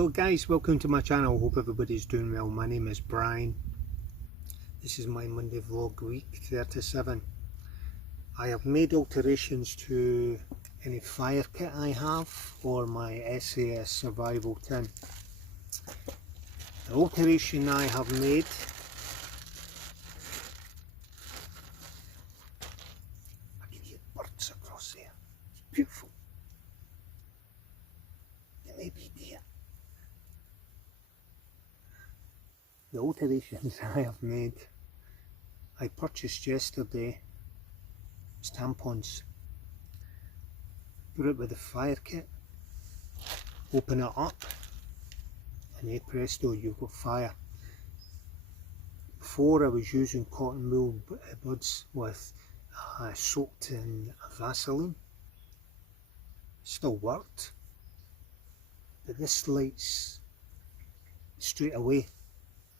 Hello guys, welcome to my channel. Hope everybody's doing well. My name is Brian. This is my Monday vlog, week 37. I have made alterations to any fire kit I have for my SAS survival tin. The alteration I have made I can hear birds across there. It's beautiful. They may be deer. The alterations I have made, I purchased yesterday, was tampons. Put it with the fire kit, open it up, and hey presto, you've got fire. Before I was using cotton wool buds with soaked in Vaseline. Still worked, but this lights straight away.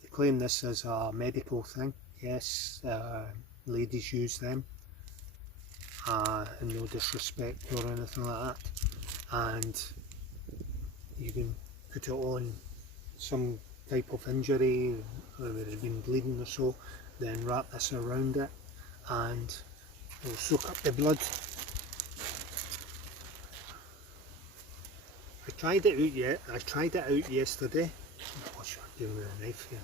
They claim this is a medical thing. Yes, ladies use them, and no disrespect or anything like that. And you can put it on some type of injury, whether it's been bleeding or so, then wrap this around it and it'll soak up the blood. I tried it out yesterday. What's what I'm doing with a knife here?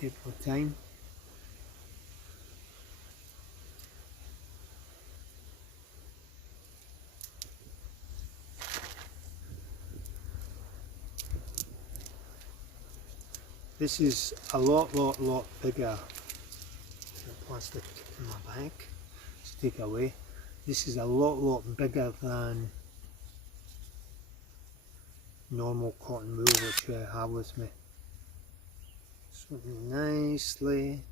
Take my time. This is a lot bigger. Plastic in my bag. Let's take it away. This is a lot bigger than normal cotton wool which I have with me. So nicely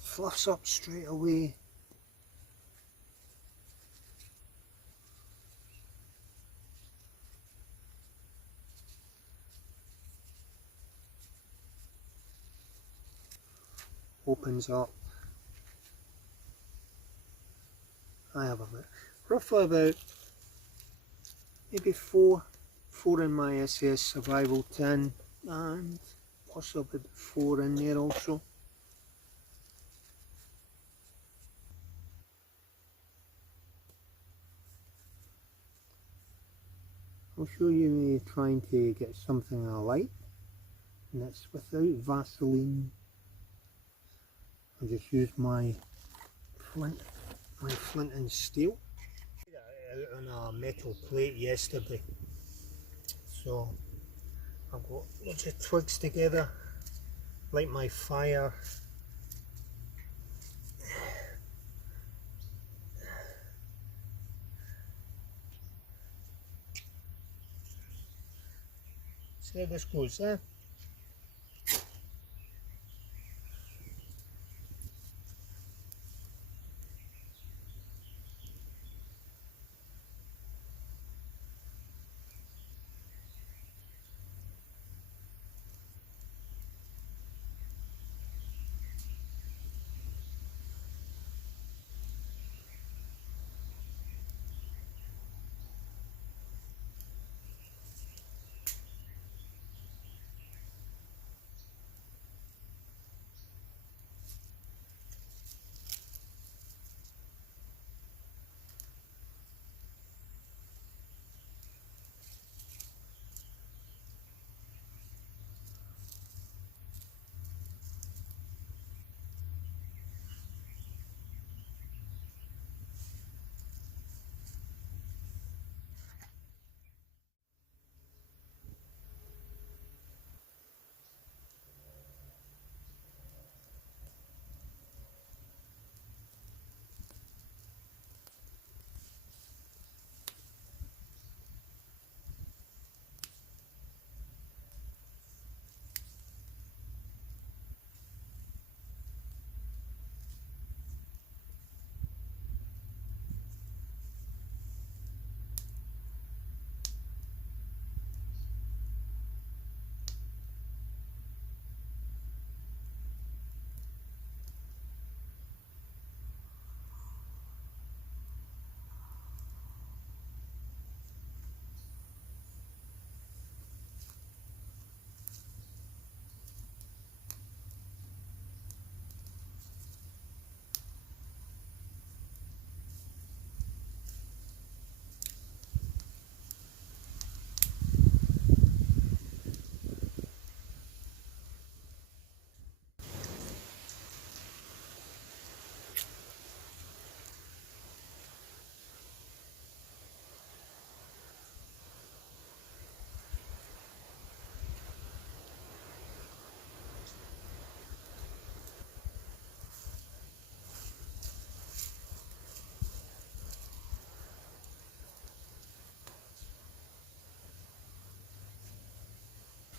fluffs up straight away. Opens up. I have roughly about maybe four in my SAS survival tin, and possibly 4 in there also. I'll show you me trying to get something I like, and it's without Vaseline. I'll just use my flint and steel. I put it out on a metal plate yesterday, so I've got lots of twigs together, light my fire. See how this goes, eh?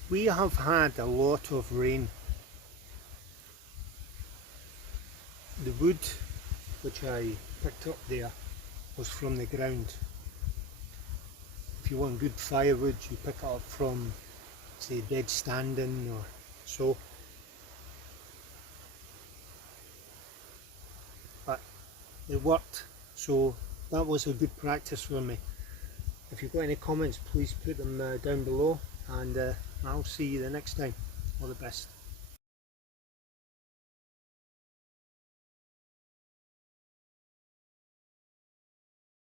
We have had a lot of rain. The wood which I picked up there was from the ground. If you want good firewood, you pick it up from, say, dead standing or so. But it worked, so that was a good practice for me. If you've got any comments, please put them down below, and I'll see you the next time. All the best.